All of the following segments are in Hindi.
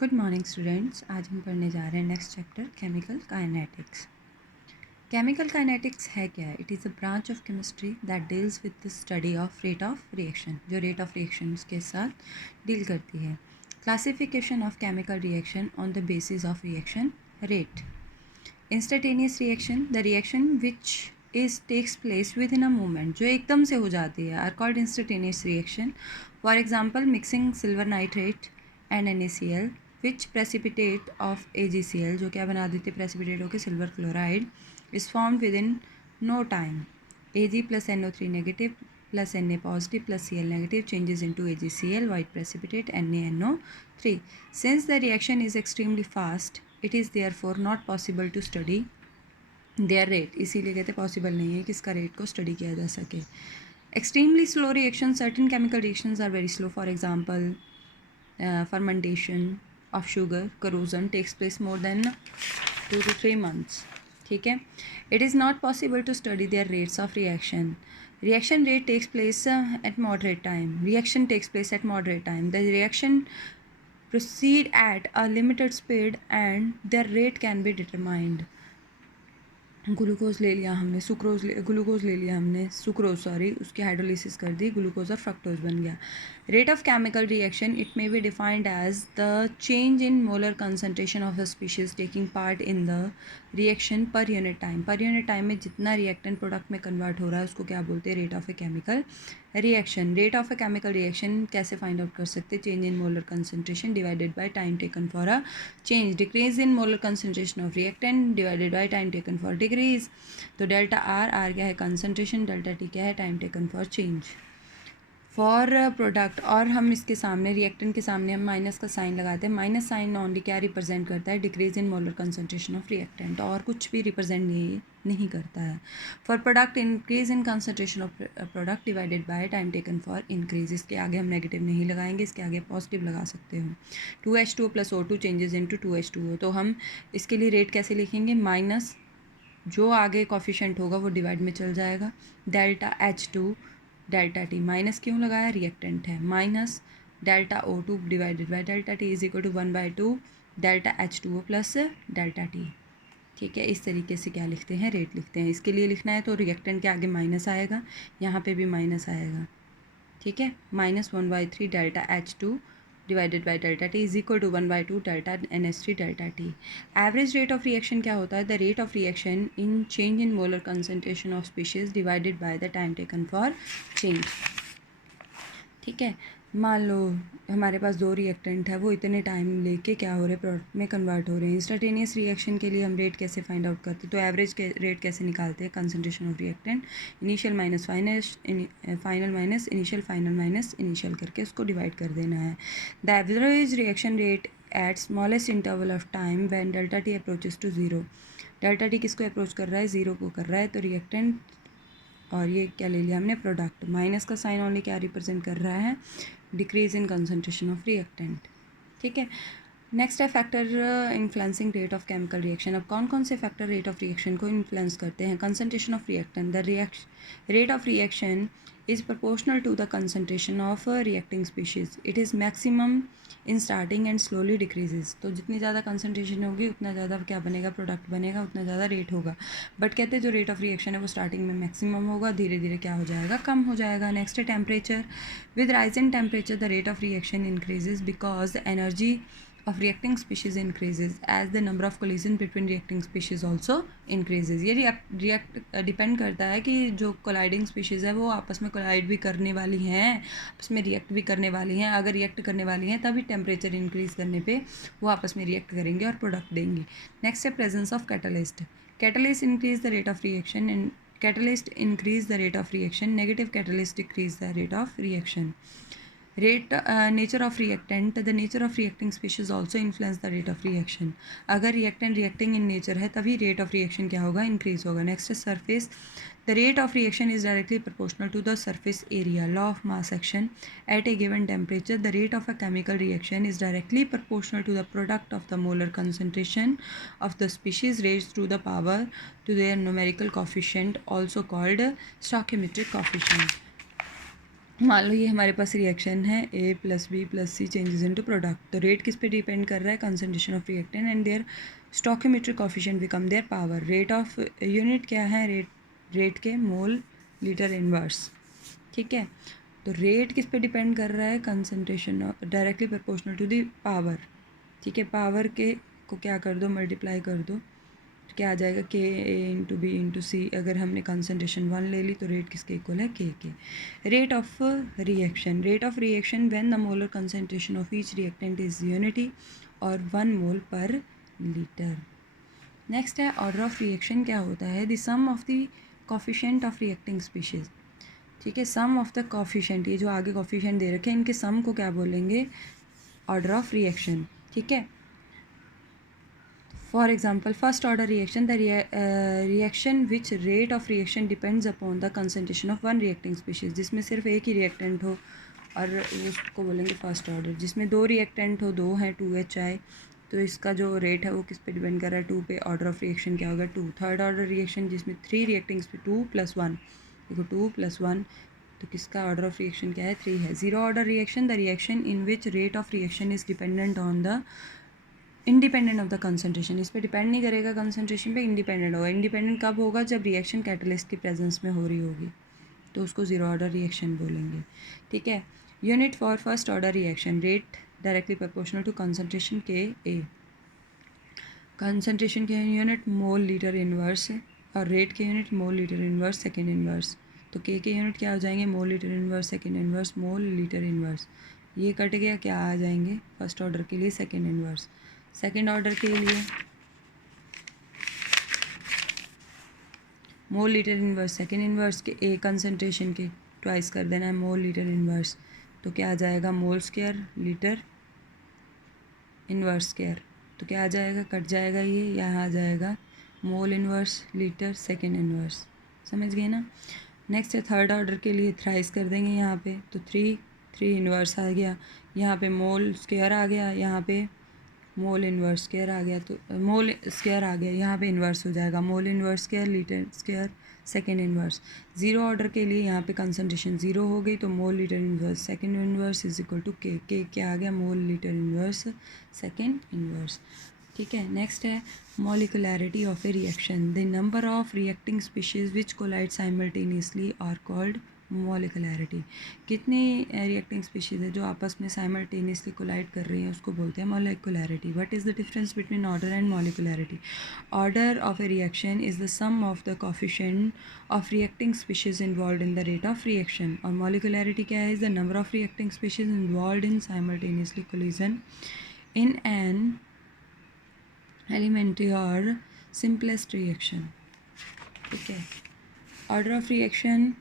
Good morning students. आज हम पढ़ने जा रहे हैं next chapter chemical kinetics. Chemical kinetics है क्या? It is a branch of chemistry that deals with the study of rate of reaction, जो रेट ऑफ रिएक्शन के साथ डील करती है। Classification of chemical reaction on the basis of reaction rate. Instantaneous reaction, the reaction which takes place within a moment, जो एकदम से हो जाती है, are called instantaneous reaction. For example mixing silver nitrate and NaCl which precipitate of AgCl, जो क्या बना देते प्रेसिपिटेट होकर silver chloride, is formed within no time. Ag plus NO3 negative plus Na positive plus Cl negative changes into AgCl, white precipitate NaNO3. Since the reaction is extremely fast, it is therefore not possible to study their rate. इसीलिए कहते पॉसिबल नहीं है कि इसका रेट को स्टडी किया जा सके. Extremely slow reactions, certain chemical reactions are very slow. For example, fermentation of sugar, corrosion takes place more than 2 to 3 months. ठीक है. It is not possible to study their rates of reaction. Reaction rate takes place at moderate time. Reaction takes place at moderate time. The reaction proceed at a limited speed and their rate can be determined. Glucose ले लिया हमने, ग्लूकोज ले लिया हमने, उसकी हाइड्रोलिसिस कर दी, ग्लूकोज और फ्रक्टोज बन गया. Rate of chemical reaction, it may be defined as the change in molar concentration of a species taking part in the reaction per unit time. Per unit time में जितना रिएक्टेंट प्रोडक्ट में कन्वर्ट हो रहा है उसको क्या बोलते हैं? Rate of a chemical reaction. Rate of a chemical reaction कैसे फाइंड आउट कर सकते हैं? Change in molar concentration divided by time taken for a change. Decrease in molar concentration of reactant divided by time taken for decrease. तो डेल्टा आर क्या है? कंसनट्रेशन. डेल्टा टी क्या है? Time taken for change. For product, और हम इसके सामने रिएक्टेंट के सामने हम माइनस का साइन लगाते हैं. माइनस साइन ओनली क्या रिप्रेजेंट करता है? Decrease in molar concentration of reactant, और कुछ भी रिप्रेजेंट नहीं करता है. For product, increase in concentration of product divided by time taken for increase. इसके आगे हम नेगेटिव नहीं लगाएंगे, इसके आगे पॉजिटिव लगा सकते हो. 2H2O plus O2 changes into 2H2O. तो हम इसके लिए रेट कैसे लिखेंगे? माइनस जो आगे कॉफिशेंट होगा वो डिवाइड में चल जाएगा. Delta H2 delta T, minus क्यों लगाया? रिएक्टेंट है. Minus delta O2 divided by delta T is equal to 1/2 delta H2O plus delta T. ठीक है, इस तरीके से क्या लिखते हैं? रेट लिखते हैं. इसके लिए लिखना है तो रिएक्टेंट के आगे माइनस आएगा, यहाँ पे भी माइनस आएगा. ठीक है, -1/3 delta H2 divided by delta T is equal to 1/2 delta NH3 delta T. Average rate of reaction क्या होता है? The rate of reaction in change in molar concentration of species divided by the time taken for change. ठीक है, मान लो हमारे पास 2 रिएक्टेंट है, वो इतने टाइम लेके क्या हो रहे हैं? प्रोडक्ट में कन्वर्ट हो रहे हैं. इंस्टेंटेनियस रिएक्शन के लिए हम रेट कैसे फाइंड आउट करते हैं? तो एवरेज के रेट कैसे निकालते हैं? Concentration of reactant, initial minus final minus initial, final minus initial करके उसको डिवाइड कर देना है. The average reaction rate at smallest interval of time when delta T approaches to 0. Delta T किसको अप्रोच कर रहा है? 0 को कर रहा है. तो रिएक्टेंट और ये क्या ले लिया हमने? प्रोडक्ट. माइनस का साइन ओनली क्या रिप्रेजेंट कर रहा है? Decrease in concentration of reactant. ठीक है, नेक्स्ट है factor influencing rate of chemical reaction. अब कौन कौन से फैक्टर रेट ऑफ रिएक्शन को इन्फ्लुएंस करते हैं? Concentration of reactant, the rate of reaction is proportional to the concentration of reacting species. It is maximum in starting and slowly decreases. तो जितनी ज़्यादा concentration होगी उतना ज़्यादा क्या बनेगा? प्रोडक्ट बनेगा, उतना ज़्यादा रेट होगा. बट कहते हैं जो रेट ऑफ रिएक्शन है वो स्टार्टिंग में मैक्सिमम होगा, धीरे धीरे क्या हो जाएगा? कम हो जाएगा. नेक्स्ट है temperature. With rise in temperature the rate of reaction increases because the energy of reacting species increases as the number of collision between reacting species also increases. ये react डिपेंड करता है कि जो कोलाइडिंग स्पीशीज़ है वो आपस में कोलाइड भी करने वाली हैं, आपस में रिएक्ट भी करने वाली हैं. अगर रिएक्ट करने वाली हैं तभी टेम्परेचर इंक्रीज़ करने पे वो आपस में रिएक्ट करेंगे और प्रोडक्ट देंगी. नेक्स्ट है presence of catalyst. Catalyst increase the rate of reaction and catalyst increase the rate of reaction, negative catalyst decrease the rate of reaction. Nature of reactant, the nature of reacting species also influence the rate of reaction. अगर reactant reacting in nature है तभी rate of reaction क्या होगा? increase होगा. Next is surface. The rate of reaction is directly proportional to the surface area. Law of mass action. At a given temperature, the rate of a chemical reaction is directly proportional to the product of the molar concentration of the species raised to the power to their numerical coefficient, also called stoichiometric coefficient. मान लो ये हमारे पास रिएक्शन है A + B + C changes into product. तो रेट किस पे डिपेंड कर रहा है? Concentration of reactant and their stoichiometric coefficient become their power. Rate of unit क्या है? रेट के मोल लीटर इनवर्स। ठीक है, तो रेट किस पे डिपेंड कर रहा है? Concentration directly proportional to the power. ठीक है, पावर के को क्या कर दो? मल्टीप्लाई कर दो। तो क्या आ जाएगा? Ka इंटू बी इंटू सी। अगर हमने कंसनट्रेशन 1 ले ली तो रेट किसके इक्वल है? K के। Rate of reaction, rate of reaction when the molar concentration of each reactant is unity और 1 मोल पर लीटर। नेक्स्ट है ऑर्डर ऑफ रिएक्शन। क्या होता है? The sum of the coefficient of reacting species. ठीक है, सम ऑफ द कोफिशिएंट, ये जो आगे कोफिशिएंट दे रखे हैं इनके सम को क्या बोलेंगे? Order of reaction. ठीक है, for example first order reaction, the reaction which rate of reaction depends upon the concentration of one reacting species, जिसमें सिर्फ एक ही रिएक्टेंट हो और उसको बोलेंगे फर्स्ट ऑर्डर। जिसमें दो रिएक्टेंट हो, दो हैं 2HI, तो इसका जो रेट है वो किस पे डिपेंड कर रहा है? 2 पे। ऑर्डर ऑफ रिएक्शन क्या होगा? 2। थर्ड ऑर्डर रिएक्शन जिसमें 3 रिएक्टिंग 2 + 1, देखो 2 + 1, तो किसका ऑर्डर ऑफ रिएक्शन क्या है? 3 है। Zero order reaction, the reaction in which rate of reaction is dependent on the independent of the concentration. इस पर डिपेंड नहीं करेगा कंसनट्रेशन पे, इंडिपेंडेंट होगा। इंडिपेंडेंट कब होगा? जब रिएक्शन कैटलिस्ट की प्रेजेंस में हो रही होगी, तो उसको जीरो ऑर्डर रिएक्शन बोलेंगे। ठीक है, unit for first order reaction, rate directly proportional to concentration Ka। Concentration के यूनिट मोल लीटर इनवर्स और रेट के unit mole litre inverse second inverse. तो K के यूनिट क्या हो जाएंगे? Mole litre inverse second inverse mole litre inverse. ये कट गया, क्या आ जाएंगे? फर्स्ट ऑर्डर के लिए सेकेंड इनवर्स। सेकेंड ऑर्डर के लिए मोल लीटर इनवर्स सेकेंड इनवर्स के ए कंसनट्रेशन के ट्वाइस कर देना है मोल लीटर इनवर्स। तो क्या आ जाएगा? Mole square litre inverse square. तो क्या आ जाएगा? कट जाएगा, ये यहाँ आ जाएगा mole inverse litre second inverse. समझ गए ना? नेक्स्ट है थर्ड ऑर्डर के लिए थ्राइस कर देंगे यहाँ पे, तो 3 इनवर्स आ गया, यहाँ पे मोल स्क्वायर आ गया, यहाँ पे मोल इनवर्स स्क्वायर आ गया, तो मोल स्क्वायर आ गया, यहाँ पे इन्वर्स हो जाएगा mole inverse square litre square second inverse. Zero order के लिए यहाँ पे कंसंट्रेशन 0 हो गई, तो mole litre inverse second inverse is equal to के क्या आ गया? Mole litre inverse second inverse. ठीक है, नेक्स्ट है molecularity of a reaction. The number of reacting species which collide simultaneously are called molecularity. कितनी रिएक्टिंग स्पीशीज़ है जो आपस में साइमल्टेनियसली कोलाइड कर रही हैं, उसको बोलते हैं molecularity. What is the difference between order and molecularity? Order of a reaction is the sum of the coefficient of reacting species involve in the rate of reaction. और मॉलिकुलैरिटी क्या है? Is the number of reacting species involve in simultaneously collision in an elementary और सिंपलेस्ट रिएक्शन। ठीक है, order of reaction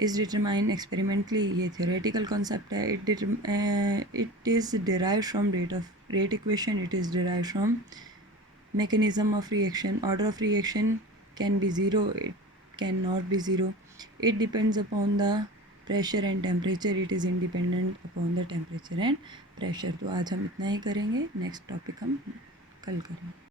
is determine experimentally, ये थियोरेटिकल कॉन्सेप्ट है। It is derive from rate equation, it is derive from mechanism of reaction. Order of reaction can be 0, it cannot be 0. It depends upon the pressure and temperature, it is independent upon the temperature and pressure. तो आज हम इतना ही करेंगे, नेक्स्ट टॉपिक हम कल करेंगे।